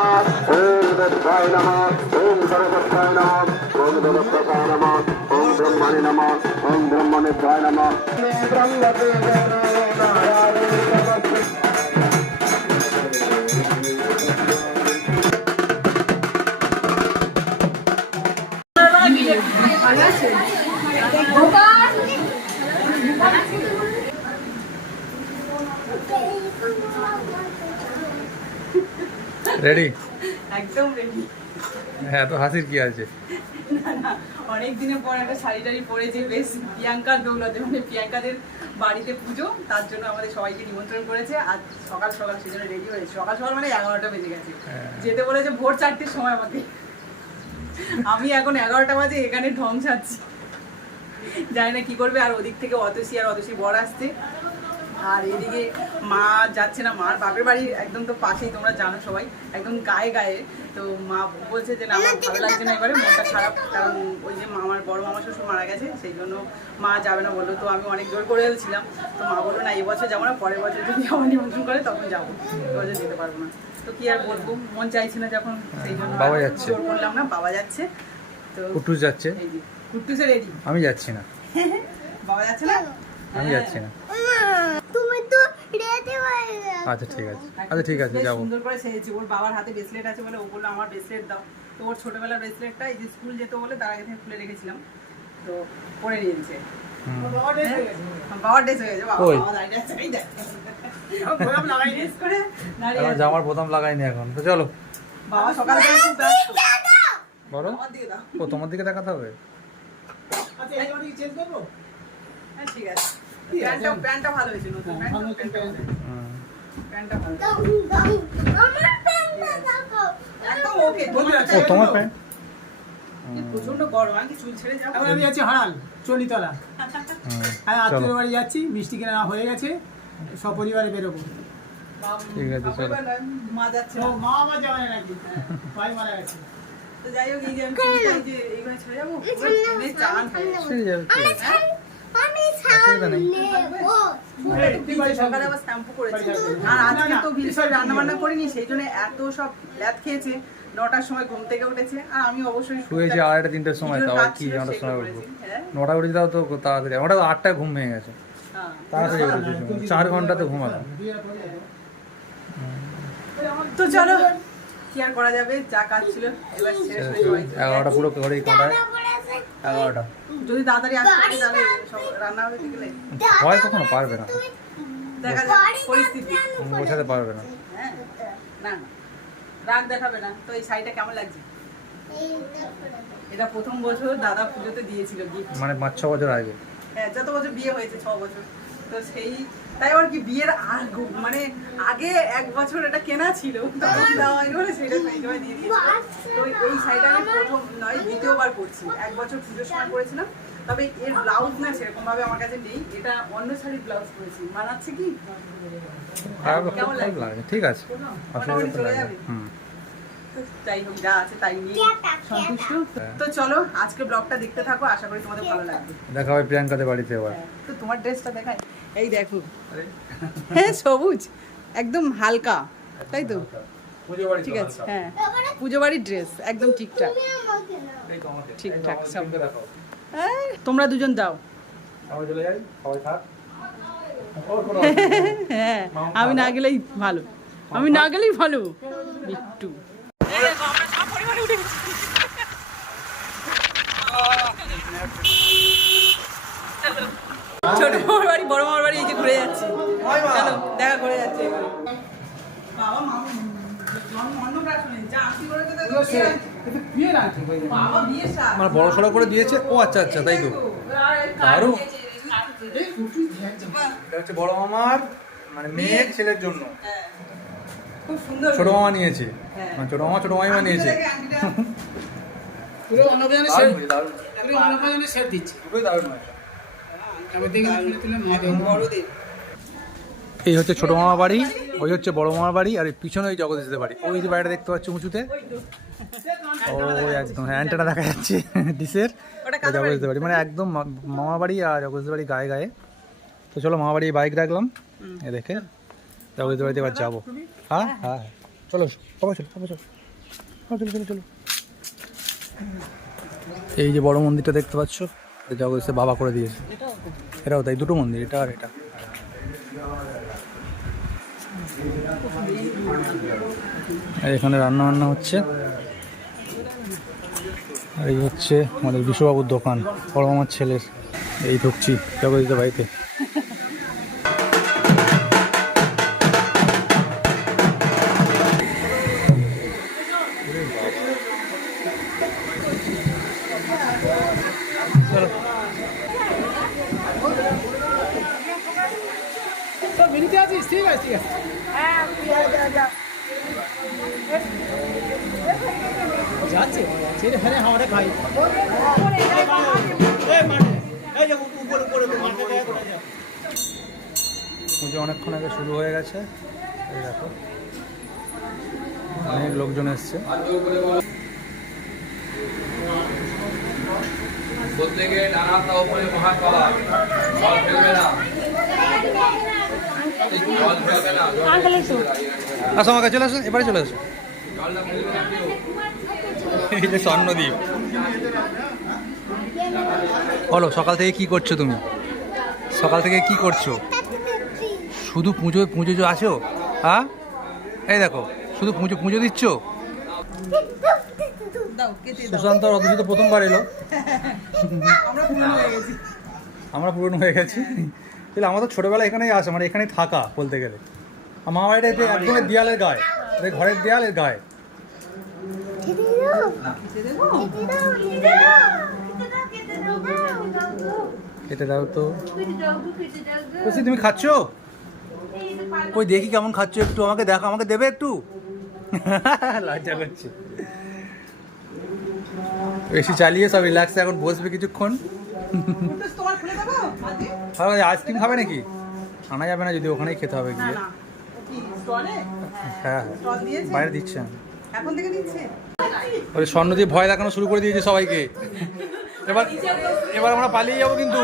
ওম দেবায় নমঃ ওম সরস্বত্যায় নমঃ ওম দেবপ্রসায় নমঃ ওম ব্রহ্মণে নমঃ ওম ব্রহ্মণেভ্যায় নমঃ রেডি একদম রেডি হ্যাঁ তো হাসির কি আছে? অনেক দিনের পর একটা শাড়ি টাড়ি পরেছে বেশ প্রিয়াঙ্কার দৌলতে মানে প্রিয়াঙ্কাদের বাড়িতে পুজো তার জন্য আমাদের সবাইকে নিমন্ত্রণ করেছে। আজ সকাল সকাল সেজন্য রেডি হয়েছে সকাল সকাল মানে এগারোটা বেজে গেছে। হ্যাঁ। যেতে বলেছে ভোর চারটের সময় আমাকে। আমি এখন এগারোটা বাজে এখানে ঢং ছাড়ছি। জানি না কি করবে আর ওদিক থেকে অতসী আর অতসী বর আসছে। আর এদিকে মা যাচ্ছে না মার বাপের বাড়ি একদম তো পাশেই তোমরা জানো সবাই একদম গায়ে গায়ে। তো মা বলছে যে না আমার ভালো লাগছে না এবারে মনটা খারাপ কারণ ওই যে মা- আমার বড় মামা শ্বশুর মারা গেছে সেই জন্য মা যাবে না বলল। তো আমি অনেক জোর করে ছিলাম তো মা বলল না এবছর যাব না পরের বছর যদি আমার নিমন্ত্রণ করে তখন যাব। এবছর যেতে পারব না। তো কি আর বলব মন চাইছে না যখন সেই জন্য বাবা যাচ্ছে। জোর করলাম না বাবা যাচ্ছে। তো কুটুস যাচ্ছে। রেডি আমি যাচ্ছি না। বাবা যাচ্ছে না? আমি হ্যাঁ। যাচ্ছি না তুমি তো রেডি হয়ে গেছো আচ্ছা ঠিক আছে। আচ্ছা ঠিক আছে যাব। সুন্দর করে সেজেছি। ওর বাবার হাতে ব্রেসলেট আছে বলে ও বলল আমার ব্রেসলেট দাও। তো ওর ছোটবেলার ব্রেসলেটটা এই যে স্কুল যেত বলে তার আগে থেকে খুলে রেখেছিলাম। তো পরে নিয়েছে। হয়ে। জামার বোতাম লাগাইনি এখন। তো চলো। বাবা সকাল। বলো। ও তোমার দিকে দেখাতে হবে? হ্যাঁ, ঠিক আছে। প্যান্টটা প্যান্টটা ভালো হয়েছে নতুন প্যান্টটা প্যান্টটা ভালো। হুম। প্যান্টটা ভালো আমার প্যান্টটা দেখো। একদম ওকে তোমার প্যান্ট? প্রচণ্ড গরম আমি চুল ছেড়ে যাব? আমি যাচ্ছি হারাল আমি আত্মীয় বাড়ি যাচ্ছি মিষ্টি কেনা হয়ে গেছে সপরিবারে বেরোবো। ঠিক আছে, চলো। মা যাচ্ছে মা আবার যাবে নাকি? ভাই মারা গেছে। তো যাই হোক এই যে আমি এই যে এইভাবে ছেড়ে যাব পুরো টেনে অসুবিধা নেই। নেব চুলটা একটু ভিজে, সকালে আবার শ্যাম্পু করেছি। আর আজকে তো বিশেষ রান্না বান্না করিনি সেই জন্য এত সব ল্যাদ খেয়েছে। নটার সময় ঘুম থেকে উঠেছে। আর আমি অবশ্যই শুয়েছি আড়াইটা তিনটের সময় তাও কি নটার সময় উঠবো হ্যাঁ, নটা উঠে দাও তো তাড়াতাড়ি। ওটা তো আটটায় ঘুম ভেঙে গেছে। হ্যাঁ। তাড়াতাড়ি উঠেছি চার ঘণ্টা তো ঘুমালাম। তো চলো কি আর করা যাবে? যা কাজ ছিল এবার শেষ হয়ে এগারোটা পুরো ঘরেই কটায়। এগারোটা। যদি তাড়াতাড়ি আসতে তাহলে রান্না হবে গেলে। ভয় কখনো পারবে না। দেখা যাক পরিস্থিতি। বোঝাতে পারবে না। হ্যাঁ না না। রাগ দেখাবে না। তো এই শাড়িটা কেমন লাগছে? এটা প্রথম বছর দাদা পুজোতে দিয়েছিল গিফট মানে পাঁচ ছ বছর আগে। হ্যাঁ যত বছর বিয়ে হয়েছে ছ বছর। তো সেই তাই আর কি বিয়ের আগ- মানে আগে এক বছর এটা কেনা ছিল তখন দেওয়া বলে সেটা সেই দিয়ে দিয়েছিল। তো এই শাড়িটা আমি প্রথম নয় দ্বিতীয়বার পরছি। এক বছর পুজোর সময় পরেছিলাম তবে এর ব্লাউজ না সেরকম ভাবে আমার কাছে নেই এটা অন্য শাড়ির ব্লাউজ পরেছি। মানাচ্ছে কি? কেমন খারাপ লাগে? ঠিক আছে। চলে যাবে? হুম। তো যাই হোক যা আছে তাই নিয়ে। সন্তুষ্ট? তো চলো আজকে ব্লগটা দেখতে থাকো আশা করি তোমাদের ভালো লাগবে। দেখা হয় প্রিয়াঙ্কাদের বাড়িতে এবার তো তোমার ড্রেসটা দেখায় এই দেখো। হ্যাঁ সবুজ। একদম হালকা তাই তো? ঠিক আছে হ্যাঁ। পুজো বাড়ির ড্রেস একদম ঠিকঠাক। ঠিকঠাক সব। হ্যাঁ, তোমরা দুজন দাও। সবাই চলে যাই সবাই থাক। হ্যাঁ আমি না গেলেই ভালো। আমি না গেলেই ভালো। একটু ছোট মামার বাড়ি বড় মামার বাড়ি এই যে ঘুরে যাচ্ছি। চলো দেখা করে যাচ্ছে। বাবা মামা সার মানে বড় সড়ো করে দিয়েছে? ও আচ্ছা আচ্ছা তাই তো। দারুণ। এটা হচ্ছে বড় মামার মানে মেয়ের ছেলের জন্য। হ্যাঁ। খুব সুন্দর ছোট মামা নিয়েছে। হ্যাঁ। মানে ছোট মামা ছোট মামিমা নিয়েছে। পুরো দারুণ সেট দিচ্ছে আমি দেখে তুলে তুলে মা দেবো বড়দের এই হচ্ছে ছোট মামা বাড়ি ওই হচ্ছে বড় মামার বাড়ি আর পিছনে ওই জগদীশদের বাড়ি। ওই যে বাড়িটা দেখতে পাচ্ছ উঁচুতে? ও একদম হ্যাঁ অ্যান্টেনা দেখা যাচ্ছে ডিসের? জগদীশদের বাড়ি? মানে একদম মামা বাড়ি আর জগদীশদের বাড়ি গায়ে গায়ে। তো চলো মামা বাড়ি বাইক রাখলাম। এ দেখে জগদীশদের বাড়িতে এবার যাব। হ্যাঁ হ্যাঁ চলো বাবা চলো বাবা চলো। চলো চলো চলো। এই যে বড় মন্দিরটা দেখতে পাচ্ছ। জগদীশের বাবা করে দিয়েছে। এটাও তাই, দুটো মন্দির, এটা আর এটা। এখানে রান্না বান্না হচ্ছে। আর এই হচ্ছে আমাদের বিশ্ববাবুর দোকান, বড় আমার ছেলের। এই ঢুকছি জগদীশের বাড়িতে। পুজো অনেকক্ষণ আগে শুরু হয়ে গেছে। এই দেখো। অনেক লোকজন এসছে। প্রত্যেকে উপরে জল ফেলবে না। আসো আমার কাছে চলে আসো এবারে চলে আসো। জলটা ফেলবে না। কেউ স্বর্ণদ্বীপ। বলো, সকাল থেকে কি করছ তুমি? সকাল থেকে কি করছ? শুধু পুজো পুজো আসো হ্যাঁ? এই দেখো, শুধু পুজো পুজো দিচ্ছ? সুশান্ত অথচ প্রথমবার এলো। আমরা পুরনো হয়ে গেছি। তাহলে আমাদের ছোটোবেলা এখানেই আসে মানে এখানেই থাকা বলতে গেলে। আমার বাড়িটা এটা একদম এই দেয়ালের গায়ে ঘরের দেয়ালের গায়ে। খেতে দাও তো। বলছি তুমি খাচ্ছ? ওই দেখি কেমন খাচ্ছ একটু আমাকে দেখো আমাকে দেবে একটু? লজ্জা করছে। বেশি চালিয়ে সব রিল্যাক্সে এখন বসবে কিছুক্ষণ। আইসক্রিম খাবে নাকি? আনা যাবে না যদি ওখানেই খেতে হবে গিয়ে। না কি স্টলে হ্যাঁ দিয়েছে? বাইরে দিচ্ছে। এখন থেকে দিচ্ছে ওই স্বর্ণদ্বীপ ভয় দেখানো শুরু করে দিয়েছে সবাইকে। এবার এবার আমরা পালিয়ে যাব কিন্তু।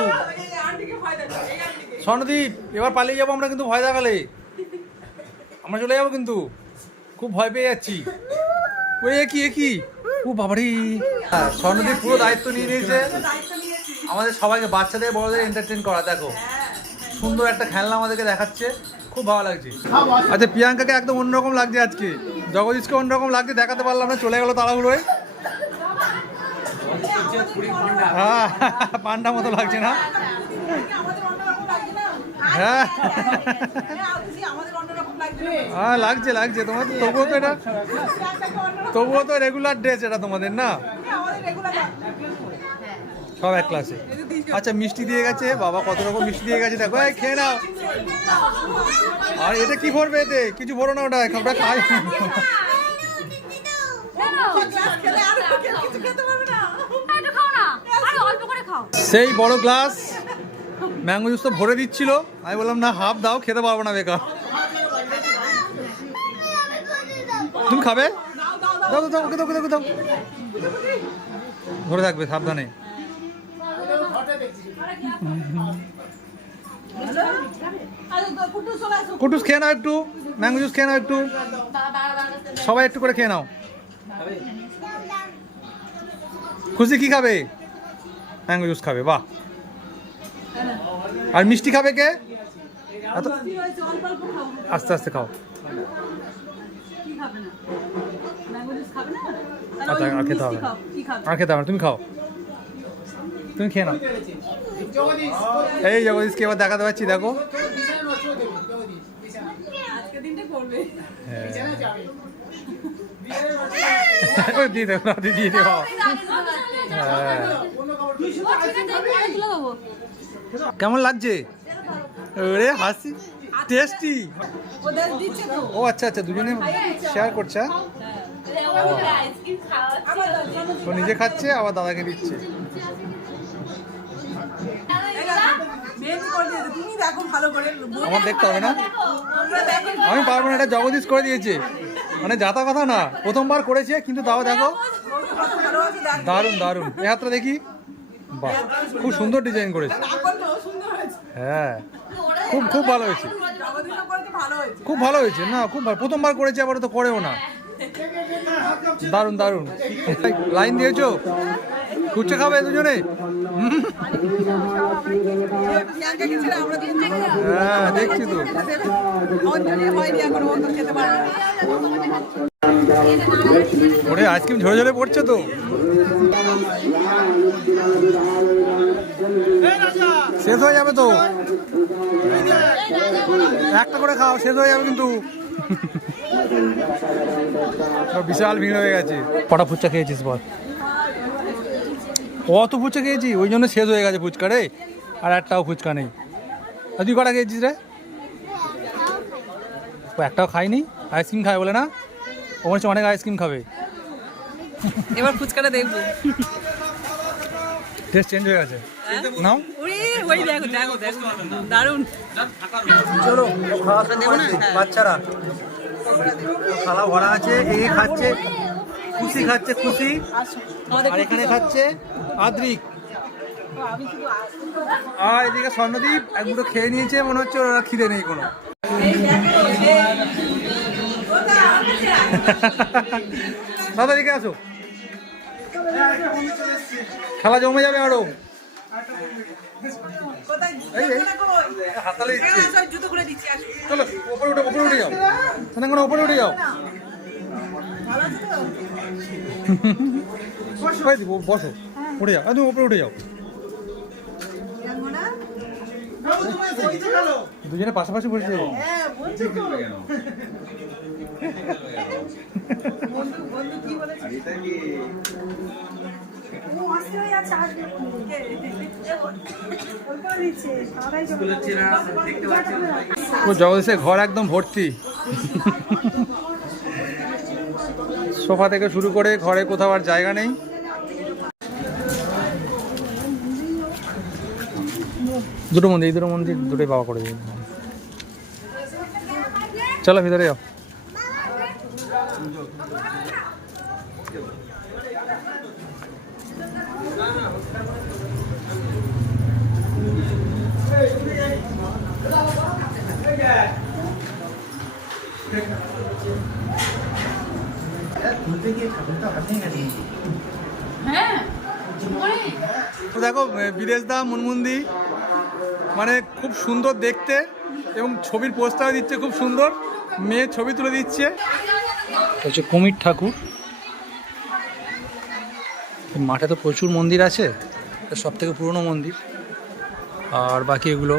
স্বর্ণদ্বীপ এবার পালিয়ে যাব আমরা কিন্তু ভয় দেখালে। আমরা চলে যাব কিন্তু। খুব ভয় পেয়ে যাচ্ছি। ওই এ কি এ কি? ও বাবারি। হ্যাঁ, স্বর্ণদ্বীপ পুরো দায়িত্ব নিয়ে নিয়েছে আমাদের সবাইকে বাচ্চাদের বড়দের এন্টারটেন করা দেখো। সুন্দর একটা খেলনা আমাদেরকে দেখাচ্ছে। খুব ভালো লাগছে। আচ্ছা প্রিয়াঙ্কাকে একদম অন্যরকম লাগছে আজকে। জগদীশকে অন্যরকম লাগছে, দেখাতে পারলাম না, চলে গেল তাড়াহুড়োয়। হ্যাঁ পান্ডা মতো লাগছে না? হ্যাঁ। হ্যাঁ লাগছে লাগছে। তোমার তবুও তো এটা তবুও তো রেগুলার ড্রেস এটা তোমাদের, না? সব এক ক্লাসে আচ্ছা মিষ্টি দিয়ে গেছে, বাবা কত রকম মিষ্টি দিয়ে গেছে, দেখো, এই খেয়ে নাও। আর এটা কি ভরবে এতে? কিছু ভরো না ওটা ওটা খাই। সেই বড় গ্লাস ম্যাঙ্গো জুস তো ভরে দিচ্ছিল। আমি বললাম, না হাফ দাও, খেতে পারব না, বেকার। তুমি খাবে? দাও দাও দাও দাও দাও ধরে থাকবে, সাবধানে। কুটুস খেয়ে নাও একটু ম্যাঙ্গো জুস খেয়ে নাও একটু। সবাই একটু করে খেয়ে নাও। খুশি কি খাবে? ম্যাঙ্গো জুস খাবে বাহ। আর মিষ্টি খাবে কে? আস্তে আস্তে খাও। আচ্ছা, আর খেতে হবে আর খেতে হবে তুমি খাও। তুমি খেয়ে নাও। এই জগদীশকে এবার দেখাতে পাচ্ছি, দেখো। রাতে দিয়ে দেবো হ্যাঁ। কেমন লাগছে? ওরে, হাসি। টেস্টি। ও আচ্ছা আচ্ছা দুজনে শেয়ার করছে হ্যাঁ? ও, নিজে খাচ্ছে, আবার দাদাকে দিচ্ছে। তুমি দেখো ভালো করে আমার দেখতে হবে না? আমি পারব না এটা জগদীশ করে দিয়েছে। মানে যাতা কথা না প্রথমবার করেছে কিন্তু তাও দেখো। দারুণ দারুণ। এ হাতটা দেখি। বাহ খুব সুন্দর ডিজাইন করেছে। হ্যাঁ খুব খুব ভালো হয়েছে। খুব ভালো হয়েছে না খুব ভালো। প্রথমবার করেছে আবার তো করেও না। দারুণ দারুণ। লাইন দিয়েছ? কুচে খাবে দুজনে হ্যাঁ দেখছি তো। ওরে, আইসক্রিম ঝরে ঝরে পড়ছে তো। শেষ হয়ে যাবে তো। একটা করে খাও, শেষ হয়ে যাবে কিন্তু। বিশাল ভিড় হয়ে গেছে। কটা ফুচকা খেয়েছিস বল। কত ফুচকা খেয়েছি ওই জন্য শেষ হয়ে গেছে ফুচকা রে। আর একটাও ফুচকা নেই। আর তুই কটা খেয়েছিস রে? ও একটাও খাইনি আইসক্রিম খায় বলে না? ও হচ্ছে অনেক আইসক্রিম খাবে। এবার ফুচকাটা দেখব। টেস্ট চেঞ্জ হয়ে গেছে। নাও। ওই দেখো দেখো দেখো। দারুণ। চলো বাচ্চারা। থালা ভরা আছে এ খাচ্ছে। খুশি খাচ্ছে খুশি। আর এখানে খাচ্ছে আদ্রিক। আর এদিকে স্বর্ণদীপ এক দুটো খেয়ে নিয়েছে মনে হচ্ছে ওরা খিদে নেই কোনো। দাদা এদিকে আসো। খেলা জমে যাবে আরও। হাতালে চলো ওপরে উঠে ওপরে উঠে যাও। না কোনো ওপরে উঠে যাও। ওই দিকে, বসো উঠে যাও তুমি ওপরে উঠে যাও দুজনে পাশাপাশি বসে বলছি তো বন্ধু বন্ধু কি বলেছে ও আসতে যাচ্ছে আসবে ওই করে দিচ্ছে সবাই ও জগদীশের ঘর একদম ভর্তি। সোফা থেকে শুরু করে ঘরে কোথাও আর জায়গা নেই। দুটো মন্দির দুটো মন্দির দুটোই বাবা করে চলো ভিতরে যাও। তো দেখো বিদেশ দা মুনমুন্দি মানে খুব সুন্দর দেখতে এবং ছবির পোস্টার দিচ্ছে খুব সুন্দর মেয়ে ছবি তুলে দিচ্ছে। হচ্ছে কুমির ঠাকুর। মাঠে তো প্রচুর মন্দির আছে সব থেকে পুরনো মন্দির। আর বাকি এগুলো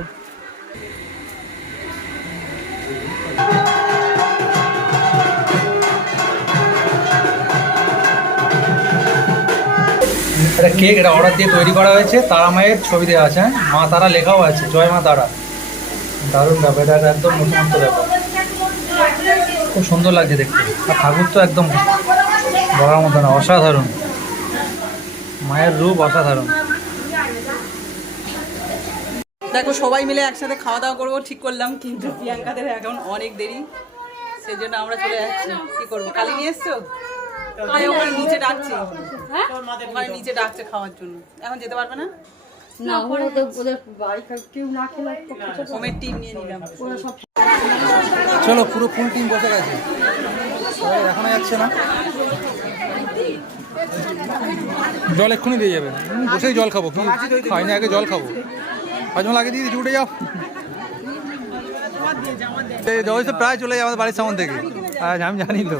এটা কেক এটা অর্ডার দিয়ে তৈরি করা হয়েছে, তারা মায়ের ছবি দেওয়া আছে হ্যাঁ? মা তারা লেখাও আছে, জয় মা তারা। দারুণ ব্যাপার, এটা একদম নতুনত্ব ব্যাপার। খুব সুন্দর লাগছে দেখতে। আর ঠাকুর তো একদম বলার মতো না, অসাধারণ। মায়ের রূপ অসাধারণ। দেখো, সবাই মিলে একসাথে খাওয়া দাওয়া করব, ঠিক করলাম, কিন্তু প্রিয়াঙ্কাদের এখন অনেক দেরি। সেই জন্য আমরা চলে যাচ্ছি। কি করব? কালি নিয়ে এসছো? কালি ওখানে নিচে ডাকছে। ওখানে নিচে ডাকছে খাওয়ার জন্য। এখন যেতে পারবে না? না ওদের ওদের বাড়ি কেউ না খেলে হোমের টিম নিয়ে নিলাম। চলো পুরো ফুল টিম বসে গেছে। সবাই এখনও যাচ্ছে না। জল এক্ষুনি দিয়ে যাবে। বসেই জল খাব। কি খাইনি আগে জল খাব। হজম লাগে দিয়ে দিচ্ছি, উঠে যাও। এই জল তো প্রায় চলে যায় আমাদের বাড়ির সামন থেকে। আজ আমি জানি তো।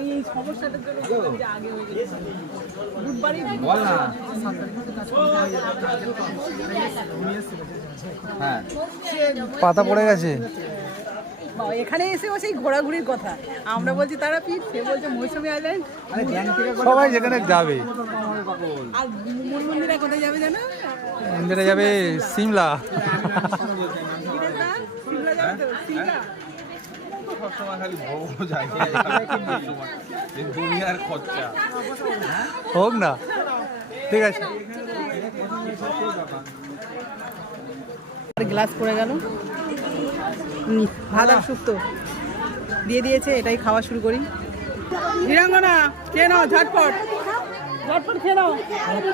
এই সমস্যাটার জন্য যে আগে হয়ে গেছে। বুধবারই পাতা পড়ে গেছে। এখানে এসেও সেই ঘোরাঘুরির কথা। আমরা বলছি তারাপীঠ? সে বলছে মৌসুমী আইল্যান্ড সবাই যেখানে যাবে। আর মূল মন্দিরে কোথায় যাবে জানো? মন্দিরে যাবে সিমলা। সিমলা? সিমলা যাবে তো? সিমলা? সবসময় খালি দুনিয়ার খরচা। হোক না। ঠিক আছে। আর গ্লাস পড়ে গেল। আর শুক্তো দিয়ে দিয়েছে এটাই খাওয়া শুরু করি। বীরাঙ্গনা নাও ঝটপট। ঝটপট খেয়ে নাও।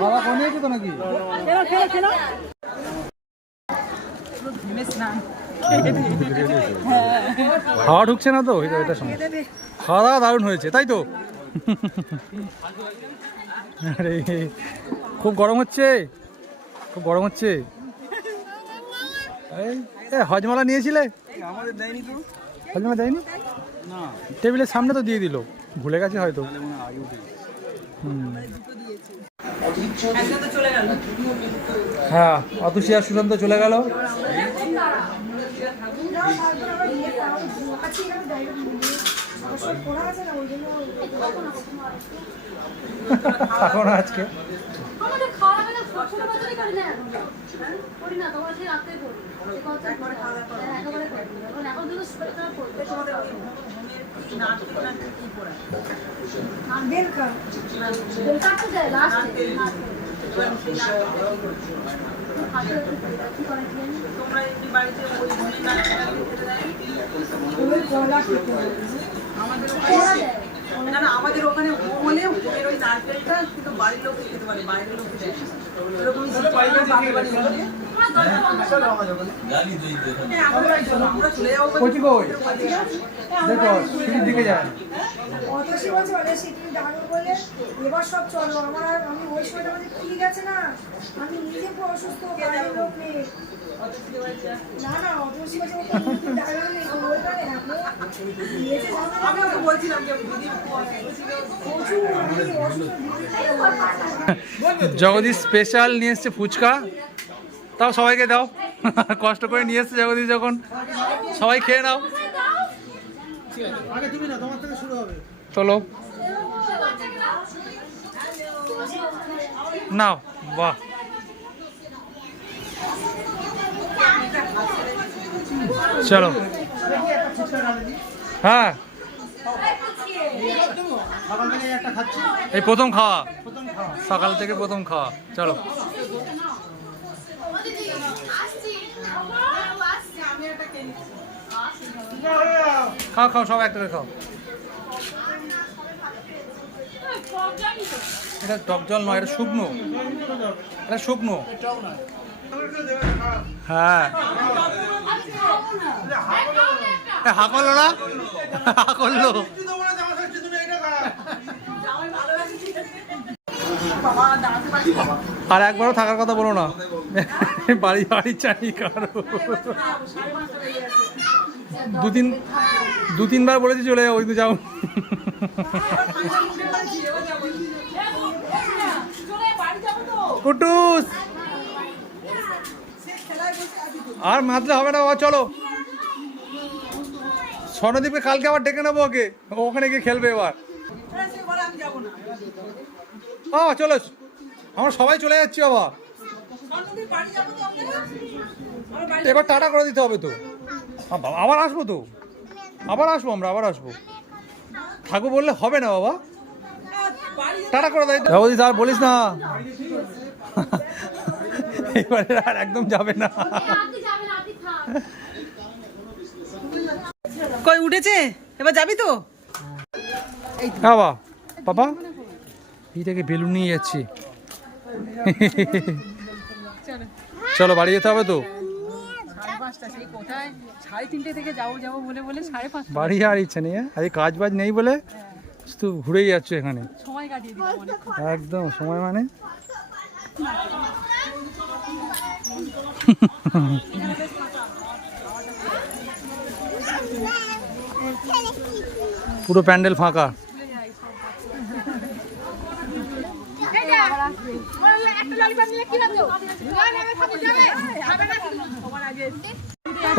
খাওয়া কমিয়েছে তো নাকি? খেয়ে নাও ঘেমে স্নান। খাওয়া ঢুকছে না তো? এটা সমস্যা। খাওয়া দাওয়া দারুণ হয়েছে, তাই তো? আরে, খুব গরম হচ্ছে? খুব গরম হচ্ছে? হজমালা নিয়েছিলে? হজমালা দেয়নি? টেবিলের সামনে তো দিয়ে দিল। ভুলে গেছে হয়তো। হ্যাঁ আর সুশান্ত চলে গেল। এখন আজকে? আমাদের না ছোট বাজারে করি না এখন। করি না তোমার সেই রাতে করি। একবারে খাওয়া দাওয়া একেবারে এখন এখন তো যায় লাস্টে। না আমাদের ওখানে হলে হোমের ওই নারকেলটা কিন্তু বাড়ির লোক খেতে পারে বাইরের লোক আমরা চলে যাব দেখো দিকে যায় অতসী বলছে অনেক সিকিম দাঁড়ো বলে এবার সব চলো। আমার আমি ওই সময়টা আমাদের ঠিক আছে না? আমি নিজে পুরো অসুস্থ বাইরের লোক নেই। না না অতসী বলছে ও দাঁড়ানো নেই ওই কারণে এখন দিয়েছে জানো না? আমি ওকে বলছিলাম যে দিদি প্রচুর আমি অসুস্থ দিদি। জগদীশ স্পেশাল নিয়ে এসছে ফুচকা। তাও সবাইকে দাও। কষ্ট করে নিয়ে এসছে জগদীশ যখন। সবাই খেয়ে নাও। আগে তুমি না তোমার থেকে শুরু হবে। চলো। নাও বাহ। চলো। হ্যাঁ। এই প্রথম খাওয়া। সকাল থেকে প্রথম খাওয়া। চলো। খাও খাও, সব একটা খাও। এটা টক জল নয়, এটা শুকনো। এটা শুকনো। হ্যাঁ। না? করল। আর একবারও থাকার কথা বলো না। বাড়ি বাড়ি চাই কারও। দু তিন দু তিনবার বলেছি চলে যাও ওই তো যাও কুটুস! আর মাতলে হবে না, বাবা, চলো। স্বর্ণদীপকে কালকে আবার ডেকে নেব ওকে, ওখানে গিয়ে খেলবে এবার। ও চলো, আমরা সবাই চলে যাচ্ছি, বাবা। এবার টাটা করে দিতে হবে তো। আবার আসব তো? আবার আসব আমরা আবার আসব। থাকব বললে হবে না বাবা? টাটা করে দেয় জগদীশ আর বলিস না। এবারে আর একদম যাবে না। কই উঠেছে? এবার যাবি তো? বাবা বাবা। এই থেকে বেলুন নিয়ে যাচ্ছি। চলো বাড়ি যেতে হবে তো? পাঁচটা সেই কোথায়? সাড়ে তিনটে থেকে যাব যাব বলে বলে সাড়ে পাঁচটা। বাড়ি আর ইচ্ছে নেই হ্যাঁ? আজকে কাজ বাজ নেই বলে শুধু ঘুরেই যাচ্ছ এখানে। সময় কাটিয়ে একদম সময় মানে? পুরো প্যান্ডেল ফাঁকা।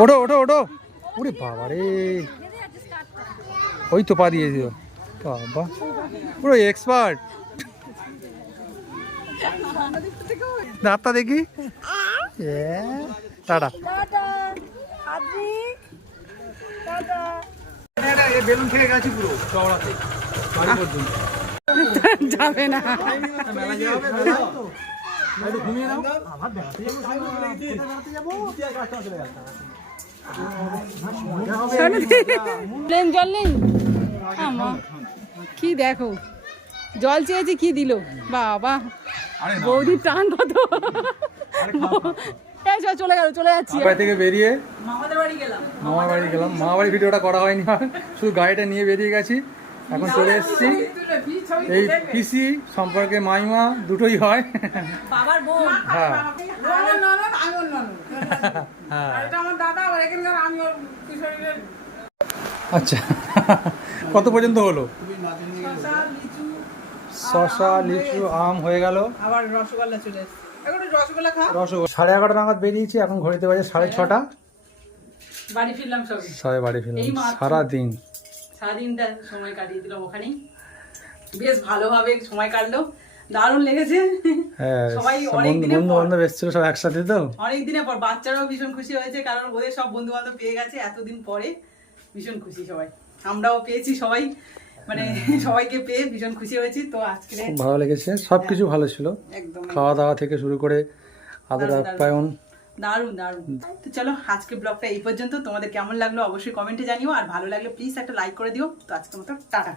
ওঠো ওঠো ওঠো। ওরে বাবা রে। ওই তো পা দিয়ে দিও বাবা। পুরো এক্সপার্ট দাঁতটা দেখি। এ, টাটা। বেলুন থেকে যাবে একটু ঘুমিয়ে নাও প্লেন জল নেই আমা কি দেখো? জল চেয়েছি কি দিল? বাবা। আরে না বৌদির টান কত? এই চল, চলে গেল চলে যাচ্ছি। বাড়ি থেকে বেরিয়ে মামাদের বাড়ি গেলাম। মামার বাড়ি গেলাম। মামার বাড়ি ভিডিওটা করা হয়নি শুধু গাড়িটা নিয়ে বেরিয়ে গেছি। এখন চলে এসেছি। এই পিসি সম্পর্কে মাইমা দুটোই হয়। হ্যাঁ। আচ্ছা। কত পর্যন্ত হলো? শসা লিচু শশা লিচু আম হয়ে গেল। আবার রসগোল্লা চলে এসছে। এখন একটু রসগোল্লা। সাড়ে এগারোটা নাগাদ বেরিয়েছি এখন ঘড়িতে বাজে সাড়ে ছটা। বাড়ি ফিরলাম সবাই বাড়ি ফিরলাম। সারাদিন। সারাদিনটা সময় কাটিয়ে দিলাম ওখানেই। বেশ ভালোভাবে সময় কাটলো। দারুণ লেগেছে। হ্যাঁ সবাই অনেক বন্ধু দিনের বন্ধু পর বান্ধব এসেছিল সব একসাথে তো। অনেক দিনের পর বাচ্চারাও ভীষণ খুশি হয়েছে কারণ ওদের সব বন্ধু বান্ধব পেয়ে গেছে এতদিন পরে। ভীষণ খুশি সবাই। আমরাও পেয়েছি সবাই। মানে সবাইকে পেয়ে ভীষণ খুশি হয়েছি। তো আজকে ভালো লেগেছে। সব কিছু ভালো ছিল। খাওয়া দাওয়া থেকে শুরু করে আদর আপ্যায়ন। দারুণ দারুণ। তো চলো আজকে ব্লগটা এই পর্যন্ত। তোমাদের কেমন লাগল অবশ্যই কমেন্টে জানিও। আর ভালো লাগলে প্লিজ একটা লাইক করে দিও। তো আজকের মতো টাটা।